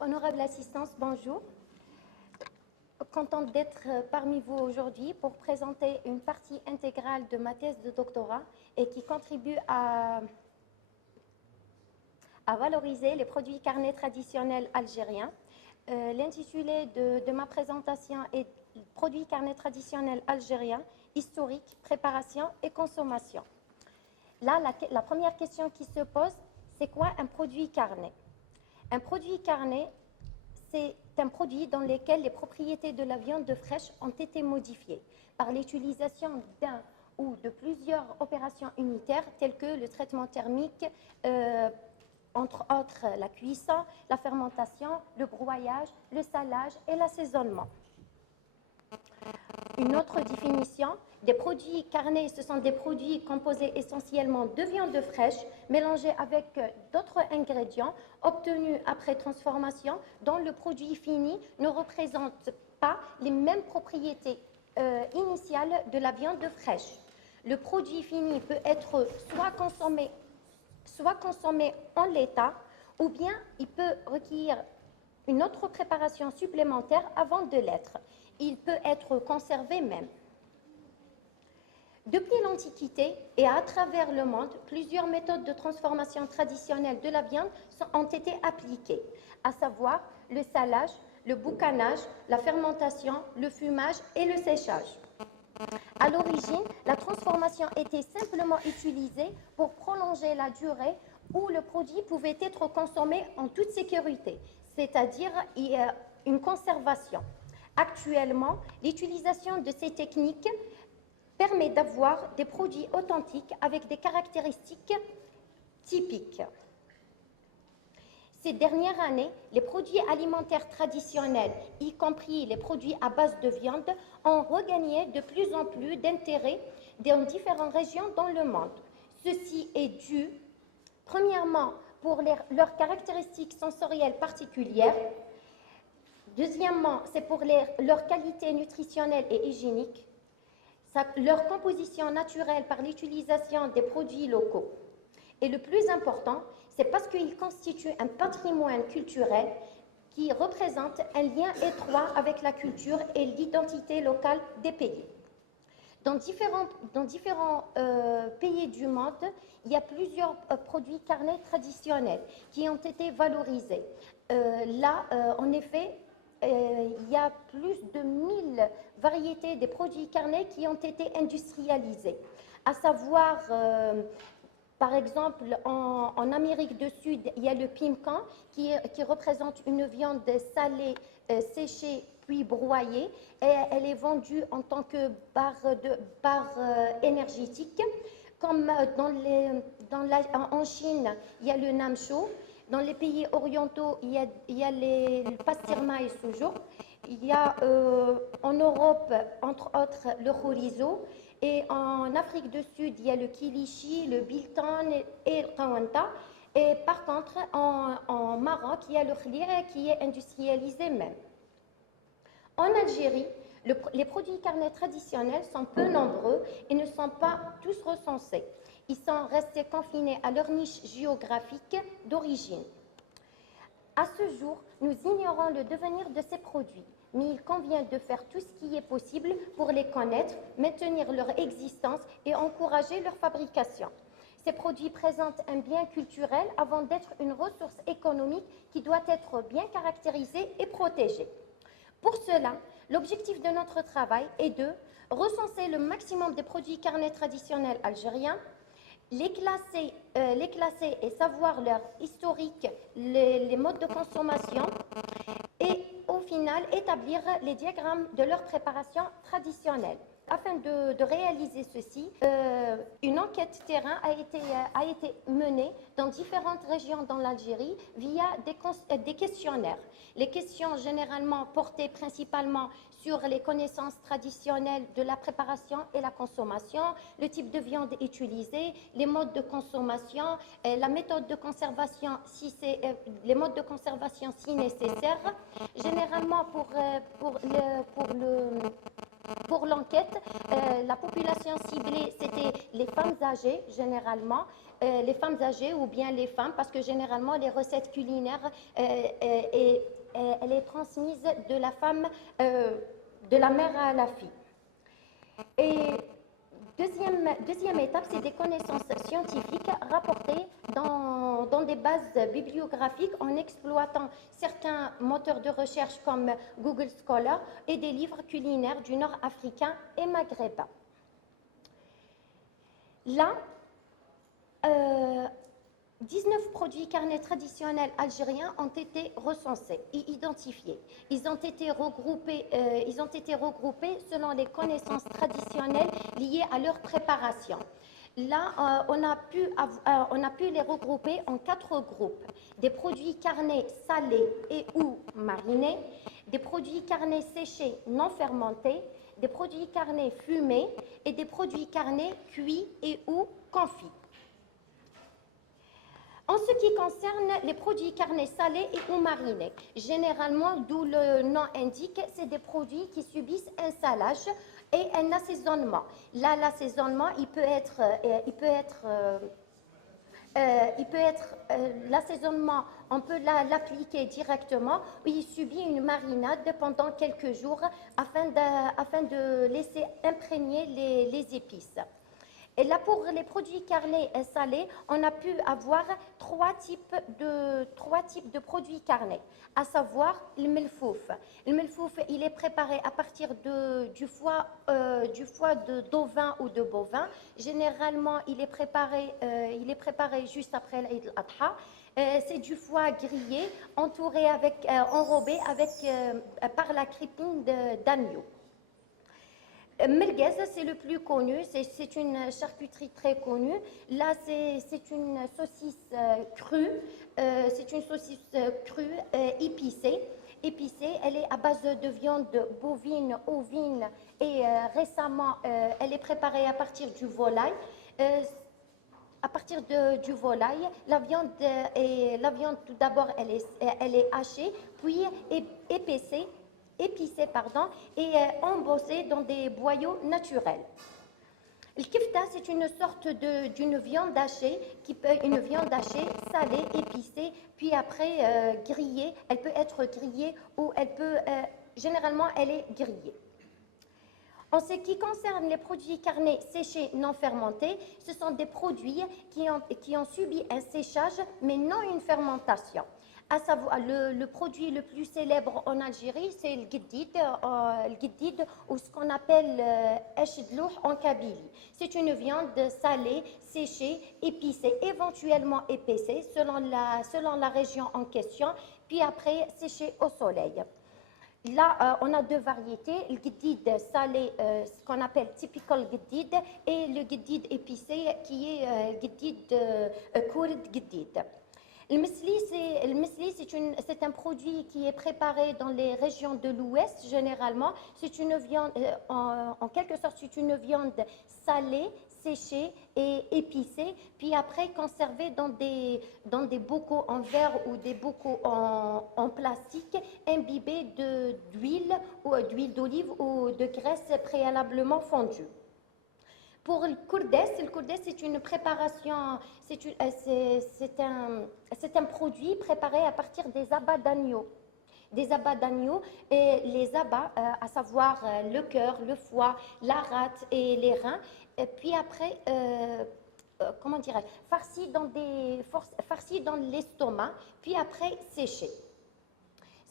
Honorable assistance, bonjour. Contente d'être parmi vous aujourd'hui pour présenter une partie intégrale de ma thèse de doctorat et qui contribue à valoriser les produits carnets traditionnels algériens. L'intitulé de ma présentation est « Produits carnets traditionnels algériens, historique, préparation et consommation ». Là, la première question qui se pose, c'est quoi un produit carnet? Un produit carnet, c'est un produit dans lequel les propriétés de la viande fraîche ont été modifiées par l'utilisation d'un ou de plusieurs opérations unitaires telles que le traitement thermique, entre autres la cuisson, la fermentation, le broyage, le salage et l'assaisonnement. Une autre définition, des produits carnets, ce sont des produits composés essentiellement de viande fraîche mélangés avec d'autres ingrédients obtenus après transformation dont le produit fini ne représente pas les mêmes propriétés initiales de la viande fraîche. Le produit fini peut être soit consommé en l'état ou bien il peut requérir une autre préparation supplémentaire avant de l'être. Il peut être conservé même. Depuis l'Antiquité et à travers le monde, plusieurs méthodes de transformation traditionnelles de la viande ont été appliquées, à savoir le salage, le boucanage, la fermentation, le fumage et le séchage. À l'origine, la transformation était simplement utilisée pour prolonger la durée où le produit pouvait être consommé en toute sécurité, c'est-à-dire une conservation. Actuellement, l'utilisation de ces techniques permet d'avoir des produits authentiques avec des caractéristiques typiques. Ces dernières années, les produits alimentaires traditionnels, y compris les produits à base de viande, ont regagné de plus en plus d'intérêt dans différentes régions dans le monde. Ceci est dû, premièrement, pour leurs caractéristiques sensorielles particulières. Deuxièmement, c'est pour leur qualité nutritionnelle et hygiénique, leur composition naturelle par l'utilisation des produits locaux. Et le plus important, c'est parce qu'ils constituent un patrimoine culturel qui représente un lien étroit avec la culture et l'identité locale des pays. Dans différents pays du monde, il y a plusieurs produits carnets traditionnels qui ont été valorisés. En effet, il y a plus de 1000 variétés de produits carnets qui ont été industrialisés. À savoir, par exemple, en Amérique du Sud, il y a le pimcan qui représente une viande salée, séchée puis broyée. Et elle est vendue en tant que barre énergétique. Comme en Chine, il y a le namcho. Dans les pays orientaux, il y a le pastirma et sojo. Il y a en Europe, entre autres, le chorizo. Et en Afrique du Sud, il y a le kilichi, le biltan et le kawanta. Et par contre, en Maroc, il y a le khlir qui est industrialisé même. En Algérie, les produits carnets traditionnels sont peu nombreux et ne sont pas tous recensés. Ils sont restés confinés à leur niche géographique d'origine. À ce jour, nous ignorons le devenir de ces produits, mais il convient de faire tout ce qui est possible pour les connaître, maintenir leur existence et encourager leur fabrication. Ces produits présentent un bien culturel avant d'être une ressource économique qui doit être bien caractérisée et protégée. Pour cela, l'objectif de notre travail est de recenser le maximum des produits carnets traditionnels algériens les classer et savoir leur historique, les modes de consommation et au final établir les diagrammes de leur préparation traditionnelle. Afin de réaliser ceci, une enquête terrain a été menée dans différentes régions dans l'Algérie via des questionnaires. Les questions généralement portaient principalement sur les connaissances traditionnelles de la préparation et la consommation, le type de viande utilisée, les modes de consommation, la méthode de conservation les modes de conservation si nécessaire. Généralement pour l'enquête, la population ciblée, c'était les femmes âgées, généralement, les femmes âgées ou bien les femmes, parce que généralement, les recettes culinaires, elle est transmise de la femme, de la mère à la fille. Et deuxième étape, c'est des connaissances scientifiques rapportées dans des bases bibliographiques en exploitant certains moteurs de recherche comme Google Scholar et des livres culinaires du Nord africain et maghrébin. Là, 19 produits carnets traditionnels algériens ont été recensés et identifiés. Ils ont été regroupés selon les connaissances traditionnelles liées à leur préparation. Là, on a pu les regrouper en 4 groupes. Des produits carnés salés et ou marinés, des produits carnés séchés non fermentés, des produits carnés fumés et des produits carnés cuits et ou confits. En ce qui concerne les produits carnés salés et ou marinés, généralement, d'où le nom indique, c'est des produits qui subissent un salage et un assaisonnement. Là, l'assaisonnement, l'assaisonnement, on peut l'appliquer directement ou il subit une marinade pendant quelques jours afin de laisser imprégner les épices. Et là, pour les produits carnés et salés, on a pu avoir trois types de produits carnés, à savoir le melfouf. Le melfouf, il est préparé à partir du foie d'ovin ou de bovin. Généralement, il est préparé juste après l'Eid al-Adha. C'est du foie grillé, enrobé par la crépine d'agneau. Merguez, c'est le plus connu, c'est une charcuterie très connue. Là, c'est une saucisse crue, épicée. Elle est à base de viande bovine, ovine et récemment, elle est préparée à partir du volaille. Du volaille, la viande tout d'abord, elle est hachée, puis épicée et embossée dans des boyaux naturels. Le kifta, c'est une sorte d'une viande hachée, une viande hachée, salée, épicée, puis après grillée. Elle peut être grillée ou généralement, elle est grillée. En ce qui concerne les produits carnés séchés non fermentés, ce sont des produits qui ont subi un séchage, mais non une fermentation. À savoir, le produit le plus célèbre en Algérie, c'est le gueddid ou ce qu'on appelle echdlouh en Kabylie. C'est une viande salée, séchée, épicée, éventuellement épaissée selon la région en question, puis après séchée au soleil. Là, on a 2 variétés, le gueddid salé, ce qu'on appelle typical gueddid, et le gueddid épicé qui est gueddid kourd gueddid. Le mesli, c'est un produit qui est préparé dans les régions de l'Ouest, généralement. C'est une viande, en quelque sorte, c'est une viande salée, séchée et épicée, puis après conservée dans des bocaux en verre ou des bocaux en plastique, imbibés d'huile d'olive ou de graisse préalablement fondue. Pour le kourdes, c'est une préparation, c'est un produit préparé à partir des abats d'agneau. Et les abats, à savoir le cœur, le foie, la rate et les reins, et puis après, farcis dans l'estomac, puis après séché.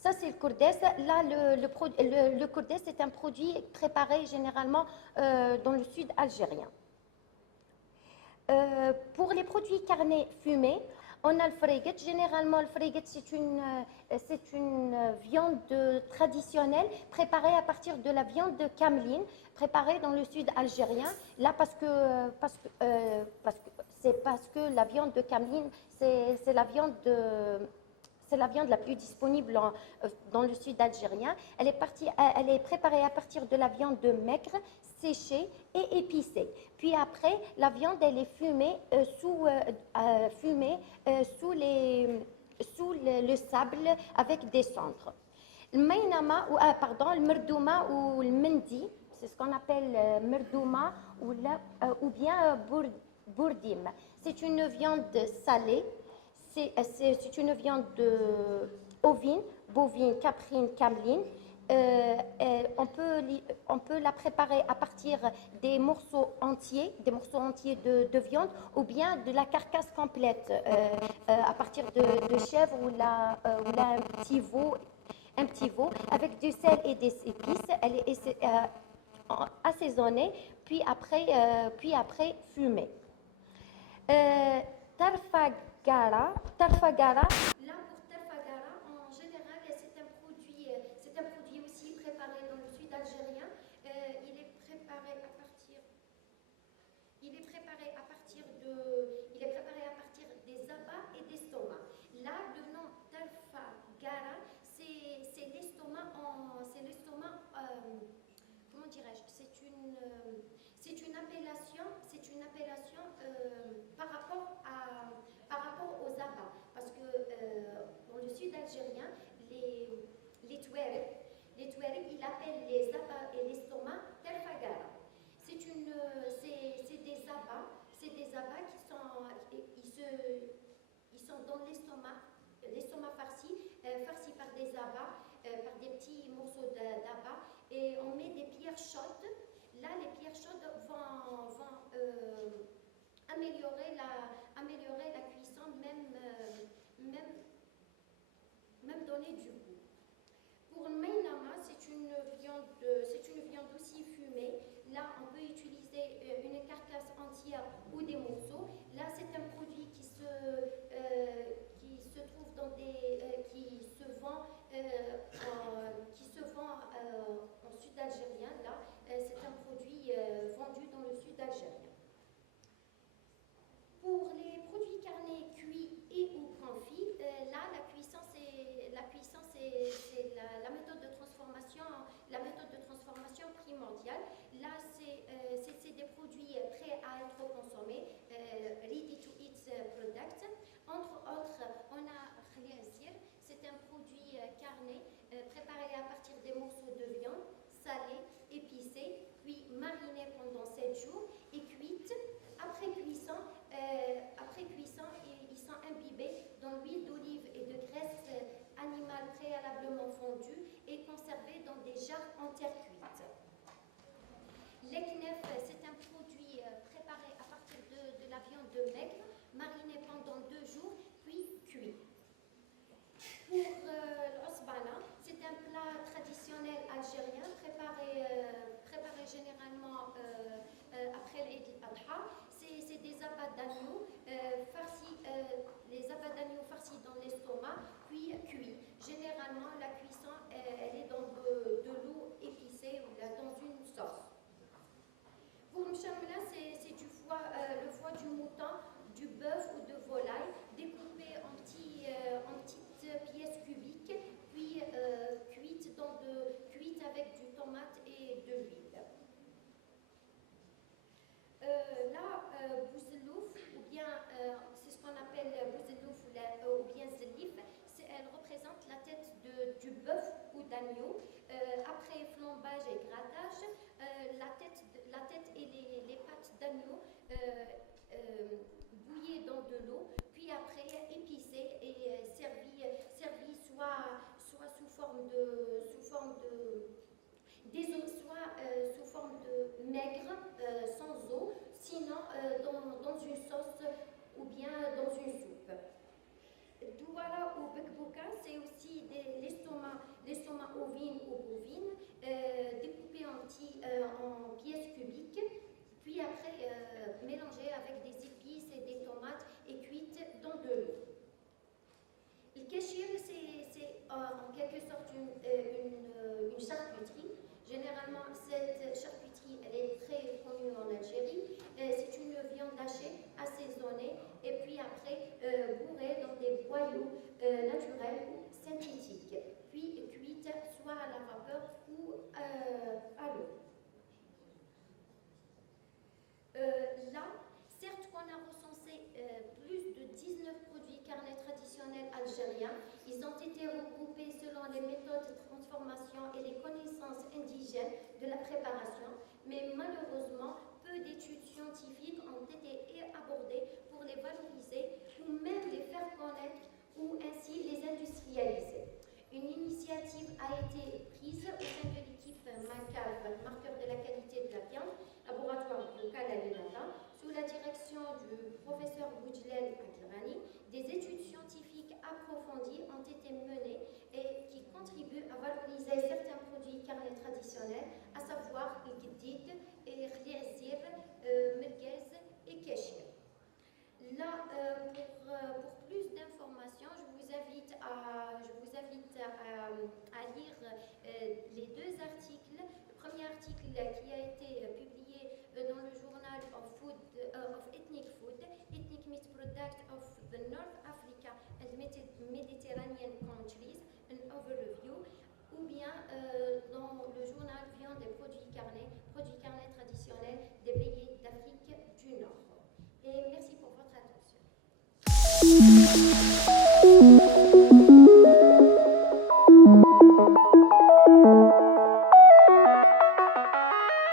Ça, c'est le kourdes. Là, le kourdes, c'est un produit préparé généralement dans le sud algérien. Pour les produits carnés fumés, on a le frigate. Généralement, le frigate, c'est une viande traditionnelle préparée à partir de la viande de cameline, préparée dans le sud algérien. Là, parce que la viande de cameline, c'est la viande c'est la viande la plus disponible dans le sud algérien. Elle est préparée à partir de la viande de maigre, séchée et épicée. Puis après, la viande, elle est fumée sous le sable avec des cendres. Le merdouma ou le mendi, c'est ce qu'on appelle merdouma ou bien bourdim. C'est une viande salée. C'est une viande ovine, bovine, caprine, cameline. On peut la préparer à partir des morceaux entiers de viande ou bien de la carcasse complète à partir de chèvre ou un petit veau avec du sel et des épices. Elle est assaisonnée, puis après fumée. Tarfagara. Là, pour Tarfagara, en général, c'est un produit aussi préparé dans le sud algérien. Il est préparé à partir, il est préparé à partir des abats et des stomas. Là, le nom Tarfagara, c'est l'estomac, comment dirais-je, c'est une appellation par rapport aux abats, parce que dans le sud algérien, les Touaregs, ils appellent les abats et l'estomac Tarfagara. C'est des abats ils sont dans l'estomac farci par des abats, par des petits morceaux d'abat, et on met des pierres chaudes. Là, les pierres chaudes vont améliorer la cuisson, même donner du goût. Pour le mainama, c'est une viande aussi fumée. Là, on peut utiliser une carcasse entière ou des morceaux. Là, c'est un produit qui se trouve qui se vend en sud algérien. Là, c'est un produit vendu dans le sud algérien. Pour les produits carnés cuits et ou confits, là, la cuisson, c'est la méthode de transformation primordiale. Là, c'est des produits prêts à être consommés, ready to eat products. Entre autres, on a khliazir, c'est un produit carné préparé à partir des morceaux de viande, salé, épicé, puis mariné pendant 7 jours et cuite. Après cuisson, ils sont imbibés dans l'huile d'olive et de graisse animale préalablement fondue et conservés dans des jarres en terre cuite. L'eknef, c'est un produit préparé à partir de la viande de maigre, mariné pendant 2 jours, puis cuit. Pour l'osbana, c'est un plat traditionnel algérien préparé généralement après l'Eid al-Adha. C'est des abats d'agneau les abats d'agneau farcis dans l'estomac, puis cuits. Généralement, la cuisson, elle est dans de l'eau épicée ou dans une sauce. Pour le mchamla, c'est le foie du mouton, du bœuf ou de volaille, découpé en petites pièces cubiques, puis cuites avec du tomate et de l'huile. Bouzelouf, ou bien c'est ce qu'on appelle bouzelouf ou bien zelif, elle représente la tête du bœuf ou d'agneau. Après flambage et grattage, la tête et les pattes d'agneau bouillées dans de l'eau, puis après épicées et servies soit sous forme sous forme de maigre, sans eau, sinon dans une sauce ou bien dans une soupe. Douala ou bekbouka, c'est aussi l'estomac ovine ou bovine, découpé en pièces cubiques, puis après mélangé avec des épices dans de l'eau. Le kéchir, c'est en quelque sorte une charcuterie. Généralement, cette charcuterie, elle est très connue en Algérie. C'est une viande hachée, assaisonnée, et puis après bourrée dans des boyaux naturels ou synthétiques, puis cuite soit à la vapeur ou à l'eau. Là, certes qu'on a recensé plus de 19 produits carnés traditionnels algériens, ils ont été regroupés selon les méthodes de transformation et les connaissances indigènes de la préparation, mais malheureusement, peu d'études scientifiques ont été abordées pour les valoriser ou même les faire connaître ou ainsi les industrialiser. Une initiative a été prise au sein de l'équipe MACAV, marqueur de la qualité de la viande, laboratoire local à l'ENATA, sous la direction du professeur Boudjelal Aglrani. Des études scientifiques approfondies ont été menées et qui contribuent à valoriser certains produits carnés traditionnels, à savoir le guedid, et khliazir, merguez et kéchir. Là, pour plus d'informations, je vous invite à lire les deux articles. Le premier article qui a été publié dans le journal of Ethnic Food, Ethnic Meat Product of the North Africa and Mediterranean Countries, an Overview, ou bien dans le journal Viande et produits carnés traditionnels des pays d'Afrique du Nord. Et merci pour votre attention.